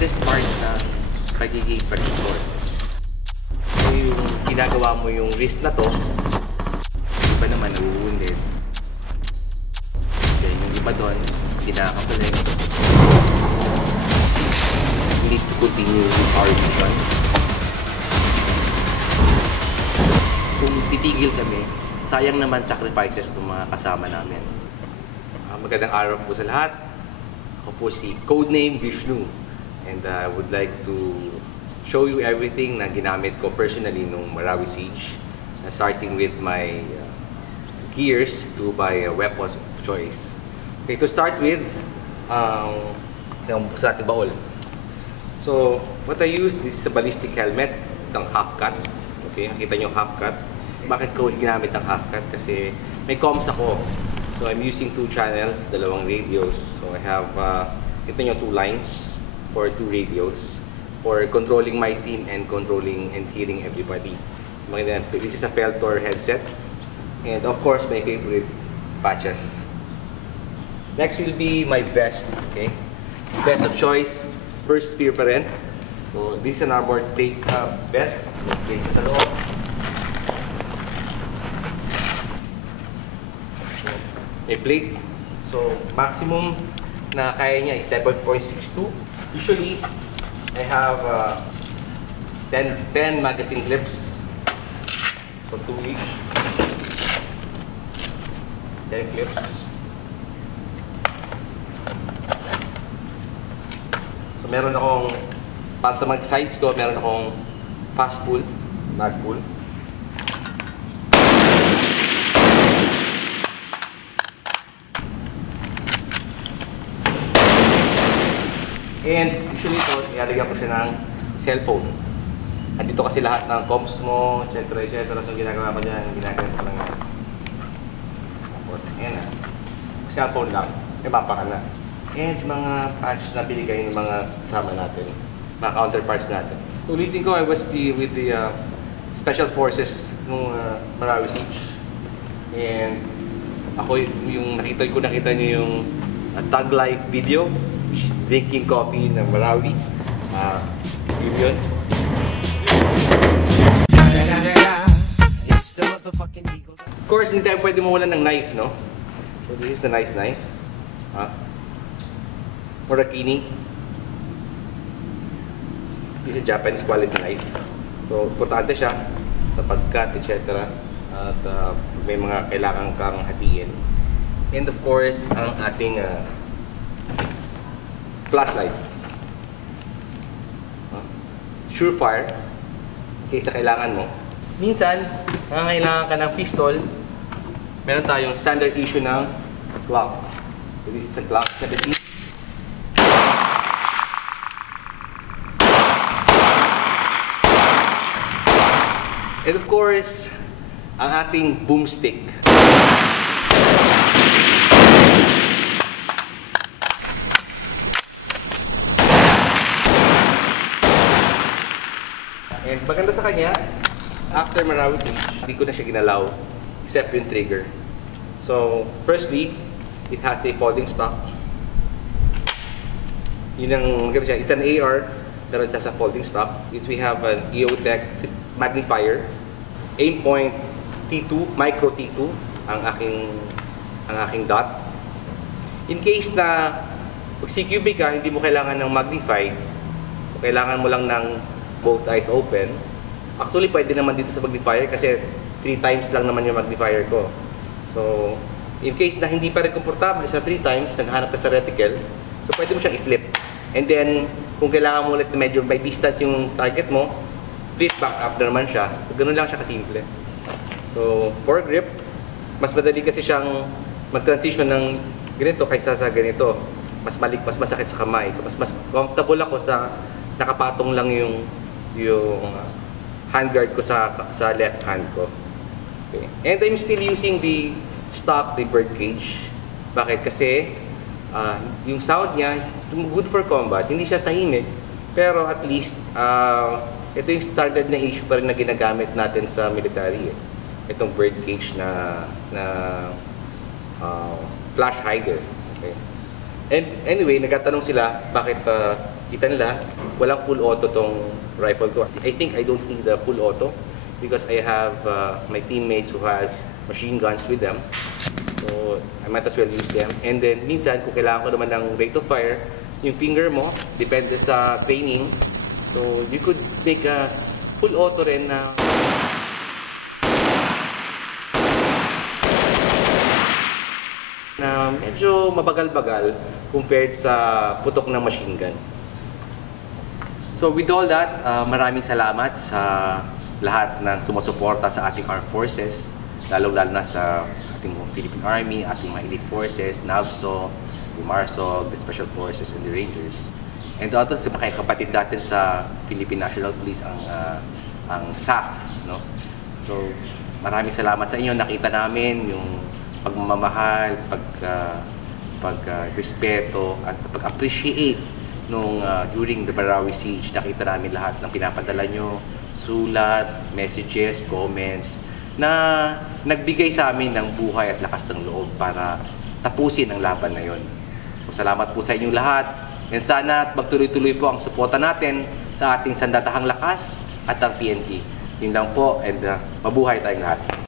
hardest part ng pagiging special forces. So yung ginagawa mo yung wrist na to, iba naman nahuhundin. Then yung iba doon, kinakapalit. We need to continue with our mission. Kung titigil kami, sayang naman sacrifices ng mga kasama namin. Magandang araw po sa lahat. Ako po si Codename Vishnu. And I would like to show you everything na ginamit ko personally nung Marawi Siege. Starting with my gears to my weapons of choice. Okay, to start with, yung sa ating baol. So, what I used is a ballistic helmet ng half-cut. Okay, nakita nyo half-cut. Bakit ko ginamit ng half-cut? Kasi may comms ako. So, I'm using 2 channels, dalawang radios. So, I have, ito nyo, 2 lines for 2 radios for controlling my team and controlling and hearing everybody. This is a Feltor headset. And of course, my favorite patches. Next will be my vest, okay? Vest of choice, first spear pa rin. So, this is an armored plate vest. Okay, sa loob. May plate. So, maximum na kaya niya is 7.62. Usually, I have 10 magazine clips. So, 2 each. 10 clips. So, meron akong, para sa mag-sides ko, meron akong fast pull, mag pull. And usually ito, ilalagyan ko siya ng cellphone. Andito kasi lahat ng comms mo, etc. etc. So ginagawa ko dyan, ginagawa ko lang yan. Tapos, ayan na. Cellphone lang, may mapa ka na. And mga patch na binigay ng mga kasama natin, mga counterparts natin. So ulitin ko, I was with the Special Forces nung Marawi Siege. And ako yung nakita niyo yung Tag Life video. She's drinking coffee ng Marawi. Yun. Of course, hindi tayo pwede mawalan ng knife, no? So this is a nice knife. Murakini. This is Japanese quality knife. So, importante siya sa pagkat, etc. At may mga kailangan kang hatiin. And of course, ang ating flashlight. Surefire. Kaysa kailangan mo. Minsan, kailangan ka ng pistol. Meron tayong standard issue ng Glock. So this is a Glock 17. And of course, ang ating boomstick. And maganda sa kanya, after Marawi Siege, hindi ko na siya ginalaw, except yung trigger. So, firstly, it has a folding stock. Yun ang maganda siya. It's an AR, pero it has a folding stock. We have an EOTech magnifier, Aimpoint T2, Micro T2, ang aking dot. In case na pag CQB ka, hindi mo kailangan ng magnify, kailangan mo lang ng both eyes open. Actually, pwede naman dito sa magnifier kasi 3 times lang naman yung magnifier ko. So, in case na hindi pa rin komportable sa 3 times, naghahanap ka sa reticle, so pwede mo siyang i-flip. And then, kung kailangan mo ulit na medyo by distance yung target mo, flip back up na naman siya. So, ganun lang siya kasimple. So, for grip, mas madali kasi siyang mag-transition ng ganito kaysa sa ganito. Mas masakit sa kamay. So, mas comfortable ako sa nakapatong lang yung handguard ko sa left hand ko. Okay. And I'm still using the stock, the birdcage. Bakit? Kasi yung sound niya is good for combat. Hindi siya tahimik. Pero at least, ito yung standard na issue pa rin na ginagamit natin sa military. Itong birdcage na flash hider. Okay. And anyway, nagtatanong sila bakit kita nila, walang full auto tong rifle ko. I think I don't need the full auto because I have my teammates who has machine guns with them. So I might as well use them. And then minsan kung kailangan ko naman ng rate of fire, yung finger mo, depende sa training. So you could make a full auto rin na medyo mabagal-bagal compared sa putok ng machine gun. So with all that, maraming salamat sa lahat ng sumusuporta sa ating armed forces, lalo-lalo na sa ating Philippine Army, ating mga elite forces, NAVSO, the MARSOG, the Special Forces, and the Rangers. And also sa mga kapatid natin sa Philippine National Police, ang SAF. No? So maraming salamat sa inyo. Nakita namin yung pagmamahal, pag-respeto at pag-appreciate nung during the Marawi Siege. Nakita namin lahat ng pinapadala nyo, sulat, messages, comments, na nagbigay sa amin ng buhay at lakas ng loob para tapusin ang laban na yon. So, salamat po sa inyong lahat. And sana magtuloy-tuloy po ang suporta natin sa ating sandatahang lakas at ang PNP. Yun lang po, and mabuhay tayong lahat.